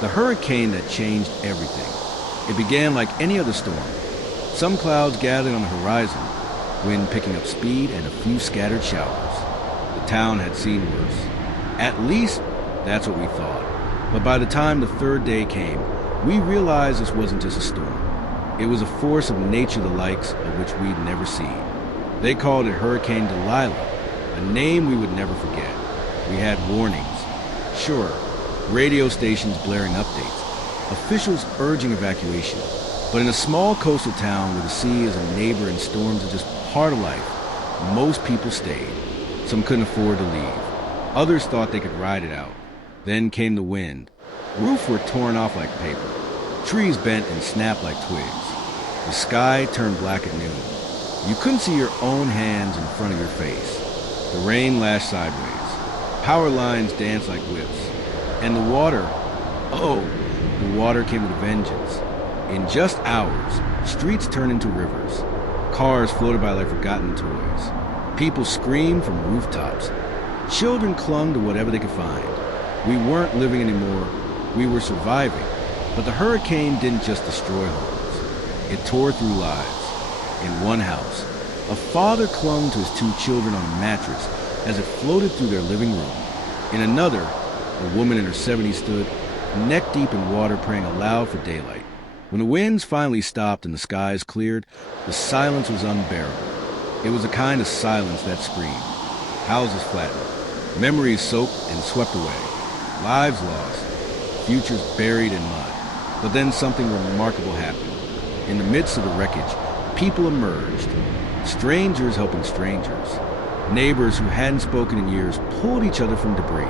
The hurricane that changed everything. It began like any other storm. Some clouds gathered on the horizon, wind picking up speed and a few scattered showers. The town had seen worse. At least, that's what we thought. But by the time the third day came, we realized this wasn't just a storm. It was a force of nature the likes of which we'd never seen. They called it Hurricane Delilah, a name we would never forget. We had warnings. Sure, radio stations blaring updates, officials urging evacuation. But in a small coastal town where the sea is a neighbor and storms are just part of life, most people stayed. Some couldn't afford to leave. Others thought they could ride it out. Then came the wind. Roofs were torn off like paper. Trees bent and snapped like twigs. The sky turned black at noon. You couldn't see your own hands in front of your face. The rain lashed sideways. Power lines danced like whips. And the water, the water came with a vengeance. In just hours, streets turned into rivers. Cars floated by like forgotten toys. People screamed from rooftops. Children clung to whatever they could find. We weren't living anymore. We were surviving. But the hurricane didn't just destroy homes. It tore through lives. In one house, a father clung to his two children on a mattress as it floated through their living room. In another, a woman in her 70s stood, neck deep in water, praying aloud for daylight. When the winds finally stopped and the skies cleared, the silence was unbearable. It was a kind of silence that screamed. Houses flattened, memories soaked and swept away, lives lost, futures buried in mud. But then something remarkable happened. In the midst of the wreckage, people emerged, strangers helping strangers. Neighbors who hadn't spoken in years pulled each other from debris.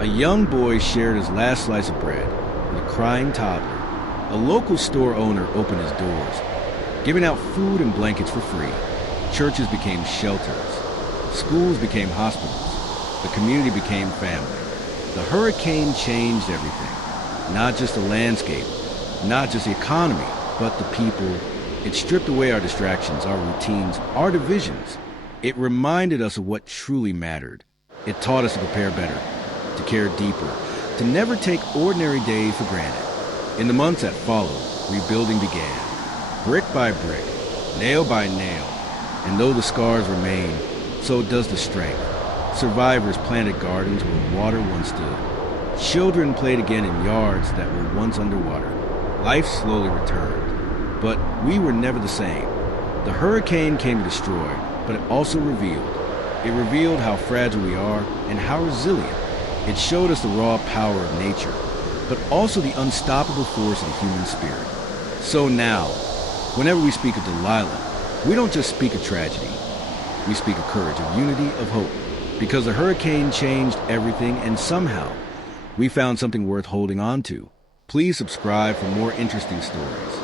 A young boy shared his last slice of bread with a crying toddler. A local store owner opened his doors, giving out food and blankets for free. Churches became shelters. Schools became hospitals. The community became family. The hurricane changed everything. Not just the landscape, not just the economy, but the people. It stripped away our distractions, our routines, our divisions. It reminded us of what truly mattered. It taught us to prepare better, to care deeper, to never take ordinary days for granted. In the months that followed, rebuilding began, brick by brick, nail by nail. And though the scars remain, so does the strength. Survivors planted gardens where water once stood. Children played again in yards that were once underwater. Life slowly returned, but we were never the same. The hurricane came to destroy, but it also revealed. It revealed how fragile we are and how resilient. It showed us the raw power of nature, but also the unstoppable force of the human spirit. So now, whenever we speak of Delilah, we don't just speak of tragedy. We speak of courage, of unity, of hope. Because the hurricane changed everything, and somehow, we found something worth holding on to. Please subscribe for more interesting stories.